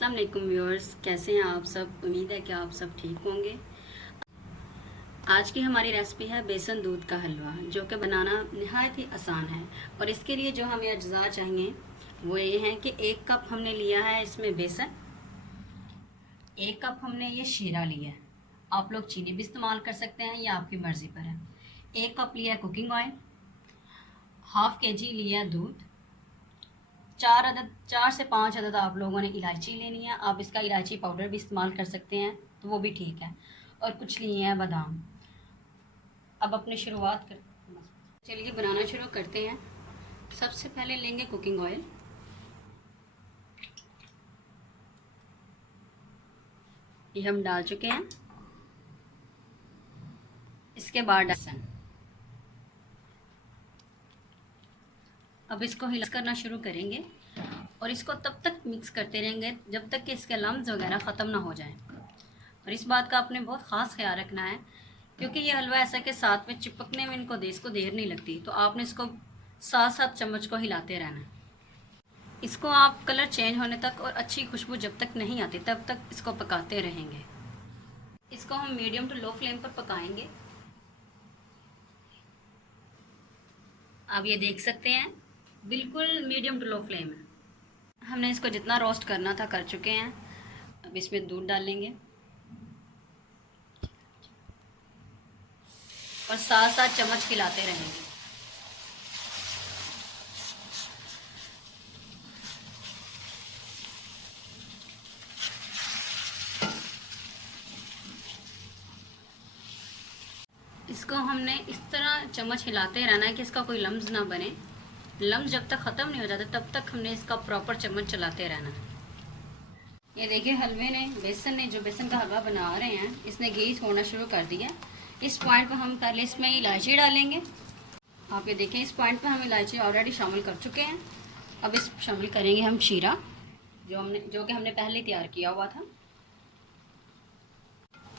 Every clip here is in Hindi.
अस्सलाम वालेकुम व्यूअर्स, कैसे हैं आप सब। उम्मीद है कि आप सब ठीक होंगे। आज की हमारी रेसिपी है बेसन दूध का हलवा, जो कि बनाना नहायत ही आसान है। और इसके लिए जो हमें अज्जा चाहिए वो ये हैं कि 1 कप हमने लिया है इसमें बेसन, 1 कप हमने ये शीरा लिया है। आप लोग चीनी भी इस्तेमाल कर सकते हैं, या आपकी मर्ज़ी पर है। 1 कप लिया है कुकिंग ऑयल, हाफ kg लिया है दूध, 4 से 5 अदद आप लोगों ने इलायची लेनी है। आप इसका इलायची पाउडर भी इस्तेमाल कर सकते हैं, तो वो भी ठीक है। और कुछ लिए हैं बादाम। अब अपनी शुरुआत कर चलिए बनाना शुरू करते हैं। सबसे पहले लेंगे कुकिंग ऑयल, ये हम डाल चुके हैं। इसके बाद लहसुन, अब इसको हिला करना शुरू करेंगे और इसको तब तक मिक्स करते रहेंगे जब तक कि इसके लम्स वगैरह ख़त्म ना हो जाएं। और इस बात का आपने बहुत ख़ास ख्याल रखना है, क्योंकि ये हलवा ऐसा कि साथ में चिपकने में इसको देर नहीं लगती, तो आपने इसको साथ साथ चम्मच को हिलाते रहना है। इसको आप कलर चेंज होने तक और अच्छी खुशबू जब तक नहीं आती तब तक इसको पकाते रहेंगे। इसको हम मीडियम टू लो फ्लेम पर पकाएंगे। आप ये देख सकते हैं बिल्कुल मीडियम टू लो फ्लेम है। हमने इसको जितना रोस्ट करना था कर चुके हैं। अब इसमें दूध डालेंगे और साथ साथ चम्मच हिलाते रहेंगे। इसको हमने इस तरह चम्मच हिलाते रहना है कि इसका कोई लम्स ना बने। लम्स जब तक ख़त्म नहीं हो जाते तब तक हमने इसका प्रॉपर चम्मच चलाते रहना है। ये देखिए हलवे ने जो बेसन का हलवा बना रहे हैं, इसने घी छोड़ना शुरू कर दिया। इस पॉइंट पर हम पहले इसमें इलायची डालेंगे। आप ये देखें इस पॉइंट पर हम इलायची ऑलरेडी शामिल कर चुके हैं। अब इस शामिल करेंगे हम शीरा, जो कि हमने पहले तैयार किया हुआ था।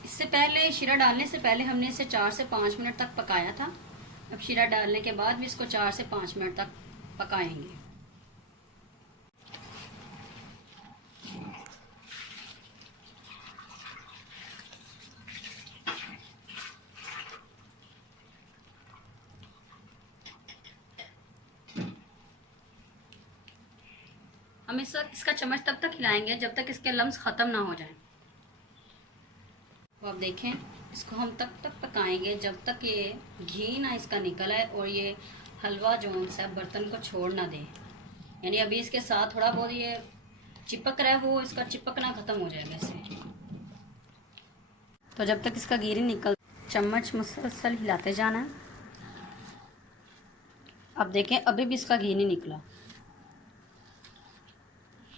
इससे पहले शीरा डालने से पहले हमने इसे 4 से 5 मिनट तक पकाया था। अब शीरा डालने के बाद भी इसको 4 से 5 मिनट तक पकाएंगे। हम इसका चम्मच तब तक हिलाएंगे जब तक इसके लम्स ख़त्म ना हो जाएं। तो आप देखें इसको हम तब तक पकाएंगे जब तक ये घी ना इसका निकल आए और ये हलवा जो सा बर्तन को छोड़ ना दे। यानी अभी इसके साथ थोड़ा बहुत ये चिपक रहा है, वो इसका चिपकना ख़त्म हो जाएगा इससे। तो जब तक इसका घी नहीं निकल, चम्मच मुसलसल हिलाते जाना है। अब देखें अभी भी इसका घी नहीं निकला।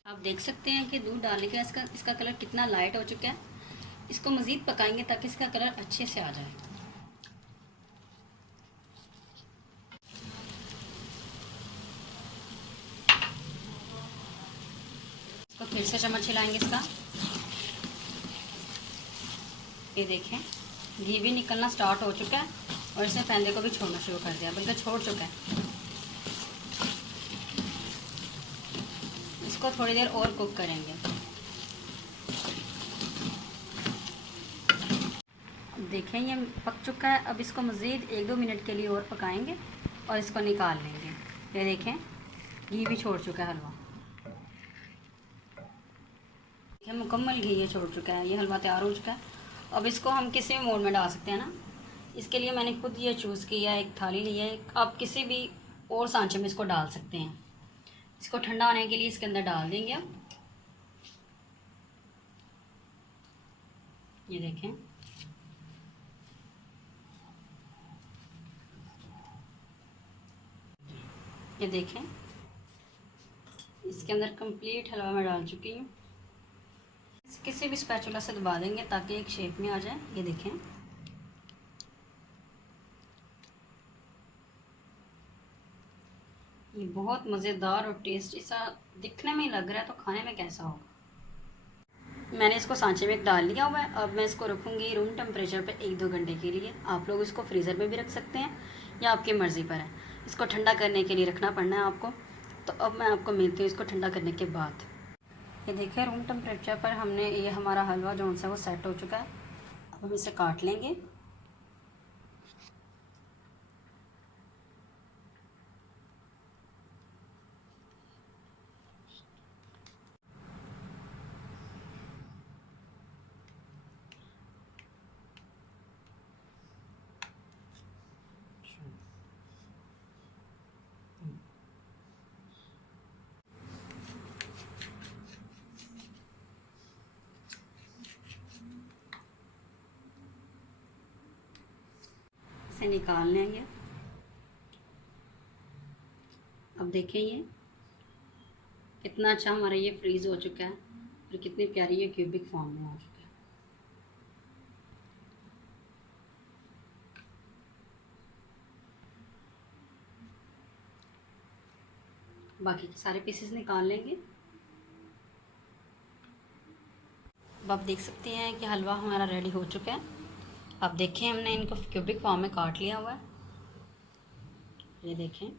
आप देख सकते हैं कि दूध डालने के इसका कलर कितना लाइट हो चुका है। इसको मज़ीद पकाएंगे ताकि इसका कलर अच्छे से आ जाए। इसको फिर से चम्मच हिलाएंगे इसका। ये देखें घी भी निकलना स्टार्ट हो चुका है और इसने पैंदे को भी छोड़ना शुरू कर दिया, बल्कि छोड़ चुका है। इसको थोड़ी देर और कुक करेंगे। देखें ये पक चुका है। अब इसको मज़ीद 1-2 मिनट के लिए और पकाएंगे और इसको निकाल लेंगे। ये देखें घी भी छोड़ चुका है हलवा। ये मुकम्मल घी ये छोड़ चुका है, ये हलवा तैयार हो चुका है। अब इसको हम किसी भी मोड में डाल सकते हैं ना। इसके लिए मैंने खुद ये चूज़ किया है, एक थाली ली है। आप किसी भी और सांचे में इसको डाल सकते हैं। इसको ठंडा होने के लिए इसके अंदर डाल देंगे हम। ये देखें ये देखें इसके अंदर कंप्लीट हलवा मैं डाल चुकी हूँ। किसी भी स्पैचुला से दबा देंगे ताकि एक शेप में आ जाए। ये देखें ये बहुत मज़ेदार और टेस्टी सा दिखने में ही लग रहा है, तो खाने में कैसा होगा। मैंने इसको सांचे में डाल लिया हुआ है। अब मैं इसको रखूँगी रूम टेम्परेचर पे 1-2 घंटे के लिए। आप लोग इसको फ्रीज़र में भी रख सकते हैं या आपकी मर्ज़ी पर है। इसको ठंडा करने के लिए रखना पड़ना है आपको। तो अब मैं आपको मिलती हूँ इसको ठंडा करने के बाद। ये देखिए रूम टेम्परेचर पर हमने ये हमारा हलवा जो सा वो सेट हो चुका है। अब हम इसे काट लेंगे। इसे निकाल लेंगे। अब देखें ये कितना अच्छा हमारा ये फ्रीज़ हो चुका है और कितनी प्यारी ये क्यूबिक फॉर्म में हो चुका है। बाकी के सारे पीसेस निकाल लेंगे। अब आप देख सकते हैं कि हलवा हमारा रेडी हो चुका है। अब देखें हमने इनको क्यूबिक फॉर्म में काट लिया हुआ है। ये देखें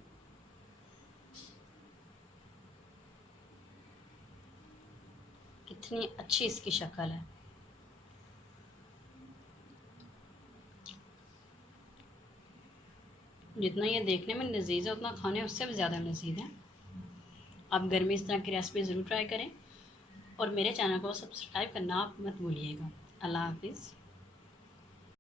कितनी अच्छी इसकी शक्ल है। जितना ये देखने में लजीज है उतना खाने उससे भी ज़्यादा लजीज है। आप घर में इस तरह की रेसिपी ज़रूर ट्राई करें और मेरे चैनल को सब्सक्राइब करना आप मत भूलिएगा। अल्लाह हाफिज़।